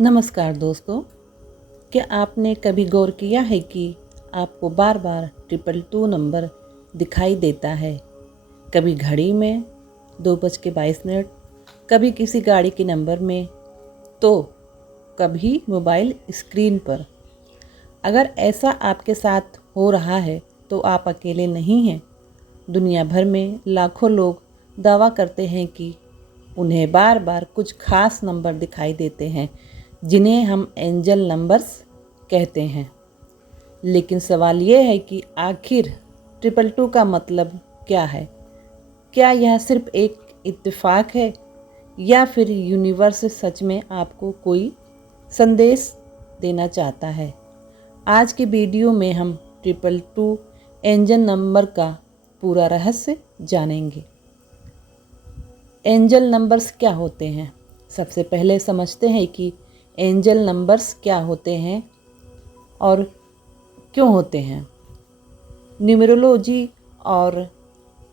नमस्कार दोस्तों। क्या आपने कभी गौर किया है कि आपको बार बार 222 नंबर दिखाई देता है? कभी घड़ी में 2:22, कभी किसी गाड़ी के नंबर में, तो कभी मोबाइल स्क्रीन पर। अगर ऐसा आपके साथ हो रहा है तो आप अकेले नहीं हैं। दुनिया भर में लाखों लोग दावा करते हैं कि उन्हें बार बार कुछ खास नंबर दिखाई देते हैं जिन्हें हम एंजल नंबर्स कहते हैं। लेकिन सवाल ये है कि आखिर 222 का मतलब क्या है? क्या यह सिर्फ एक इत्तेफाक है या फिर यूनिवर्स सच में आपको कोई संदेश देना चाहता है? आज के वीडियो में हम 222 एंजल नंबर का पूरा रहस्य जानेंगे। एंजल नंबर्स क्या होते हैं? सबसे पहले समझते हैं कि एंजल नंबर्स क्या होते हैं और क्यों होते हैं। न्यूमरोलॉजी और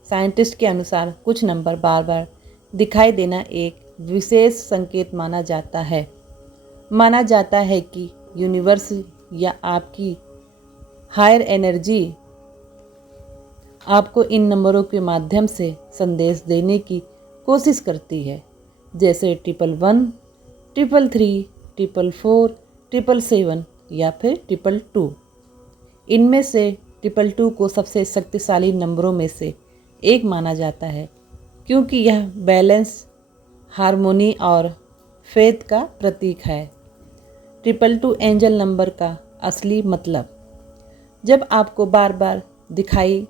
साइंटिस्ट के अनुसार कुछ नंबर बार बार दिखाई देना एक विशेष संकेत माना जाता है। माना जाता है कि यूनिवर्स या आपकी हायर एनर्जी आपको इन नंबरों के माध्यम से संदेश देने की कोशिश करती है, जैसे 111, 333, 444, 777 या फिर 222। इनमें से 222 को सबसे शक्तिशाली नंबरों में से एक माना जाता है क्योंकि यह बैलेंस, हार्मोनी और फेथ का प्रतीक है। 222 एंजल नंबर का असली मतलब। जब आपको बार बार दिखाई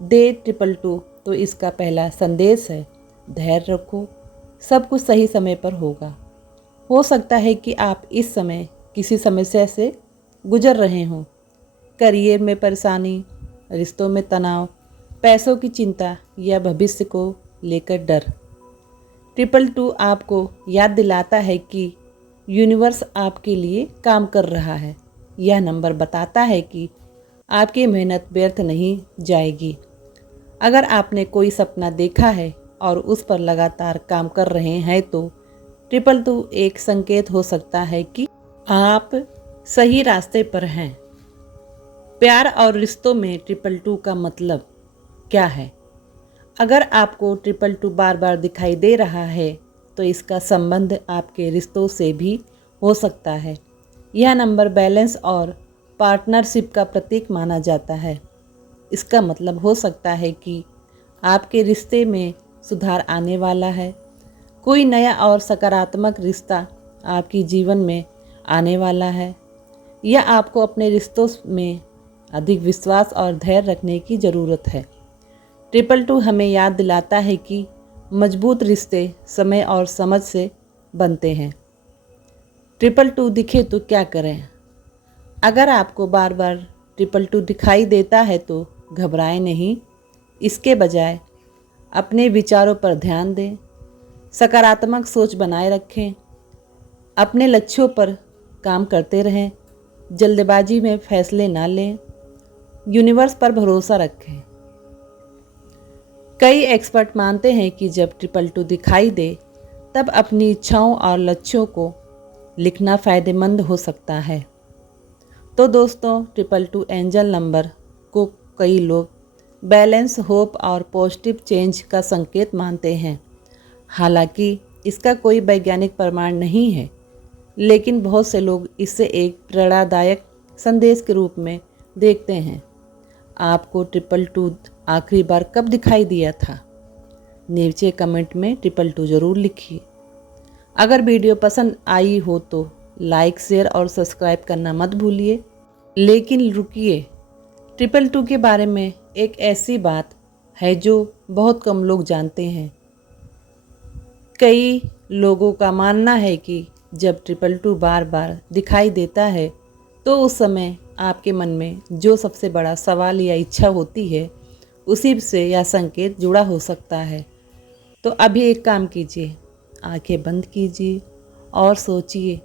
दे 222 तो इसका पहला संदेश है, धैर्य रखो, सब कुछ सही समय पर होगा। हो सकता है कि आप इस समय किसी समस्या से गुजर रहे हों, करियर में परेशानी, रिश्तों में तनाव, पैसों की चिंता या भविष्य को लेकर डर। 222 आपको याद दिलाता है कि यूनिवर्स आपके लिए काम कर रहा है। यह नंबर बताता है कि आपकी मेहनत व्यर्थ नहीं जाएगी। अगर आपने कोई सपना देखा है और उस पर लगातार काम कर रहे हैं तो 222 एक संकेत हो सकता है कि आप सही रास्ते पर हैं। प्यार और रिश्तों में 222 का मतलब क्या है? अगर आपको 222 बार बार दिखाई दे रहा है तो इसका संबंध आपके रिश्तों से भी हो सकता है। यह नंबर बैलेंस और पार्टनरशिप का प्रतीक माना जाता है। इसका मतलब हो सकता है कि आपके रिश्ते में सुधार आने वाला है। कोई नया और सकारात्मक रिश्ता आपके जीवन में आने वाला है, या आपको अपने रिश्तों में अधिक विश्वास और धैर्य रखने की ज़रूरत है। 222 हमें याद दिलाता है कि मजबूत रिश्ते समय और समझ से बनते हैं। 222 दिखे तो क्या करें? अगर आपको बार बार 222 दिखाई देता है तो घबराएं नहीं। इसके बजाय अपने विचारों पर ध्यान दें, सकारात्मक सोच बनाए रखें, अपने लक्ष्यों पर काम करते रहें, जल्दबाजी में फैसले ना लें, यूनिवर्स पर भरोसा रखें। कई एक्सपर्ट मानते हैं कि जब 222 दिखाई दे तब अपनी इच्छाओं और लक्ष्यों को लिखना फ़ायदेमंद हो सकता है। तो दोस्तों, 222 एंजल नंबर को कई लोग बैलेंस, होप और पॉजिटिव चेंज का संकेत मानते हैं। हालांकि इसका कोई वैज्ञानिक प्रमाण नहीं है, लेकिन बहुत से लोग इसे एक प्रेरणादायक संदेश के रूप में देखते हैं। आपको 222 आखिरी बार कब दिखाई दिया था? नीचे कमेंट में 222 ज़रूर लिखिए। अगर वीडियो पसंद आई हो तो लाइक, शेयर और सब्सक्राइब करना मत भूलिए। लेकिन रुकिए, 222 के बारे में एक ऐसी बात है जो बहुत कम लोग जानते हैं। कई लोगों का मानना है कि जब 222 बार बार दिखाई देता है तो उस समय आपके मन में जो सबसे बड़ा सवाल या इच्छा होती है उसी से यह संकेत जुड़ा हो सकता है। तो अभी एक काम कीजिए, आंखें बंद कीजिए और सोचिए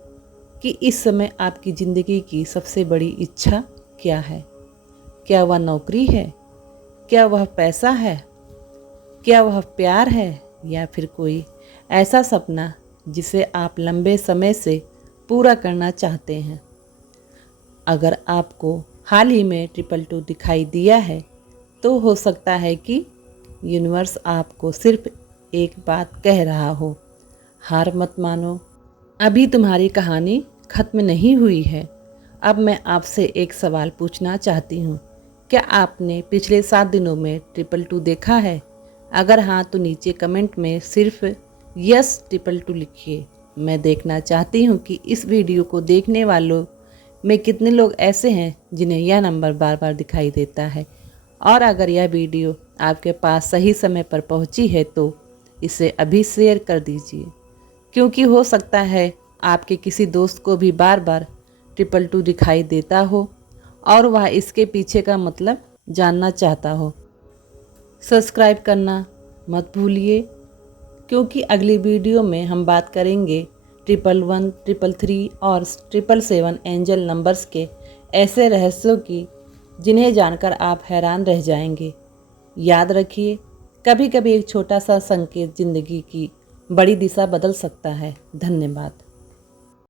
कि इस समय आपकी ज़िंदगी की सबसे बड़ी इच्छा क्या है। क्या वह नौकरी है? क्या वह पैसा है? क्या वह प्यार है? या फिर कोई ऐसा सपना जिसे आप लंबे समय से पूरा करना चाहते हैं। अगर आपको हाल ही में 222 दिखाई दिया है तो हो सकता है कि यूनिवर्स आपको सिर्फ एक बात कह रहा हो, हार मत मानो, अभी तुम्हारी कहानी खत्म नहीं हुई है। अब मैं आपसे एक सवाल पूछना चाहती हूँ, क्या आपने पिछले 7 दिनों में 222 देखा है? अगर हाँ तो नीचे कमेंट में सिर्फ यस 222 लिखिए। मैं देखना चाहती हूँ कि इस वीडियो को देखने वालों में कितने लोग ऐसे हैं जिन्हें यह नंबर बार बार दिखाई देता है। और अगर यह वीडियो आपके पास सही समय पर पहुँची है तो इसे अभी शेयर कर दीजिए, क्योंकि हो सकता है आपके किसी दोस्त को भी बार बार 222 दिखाई देता हो और वह इसके पीछे का मतलब जानना चाहता हो। सब्सक्राइब करना मत भूलिए, क्योंकि अगली वीडियो में हम बात करेंगे 111, 333 और 777 एंजल नंबर्स के ऐसे रहस्यों की जिन्हें जानकर आप हैरान रह जाएंगे। याद रखिए, कभी कभी एक छोटा सा संकेत जिंदगी की बड़ी दिशा बदल सकता है। धन्यवाद।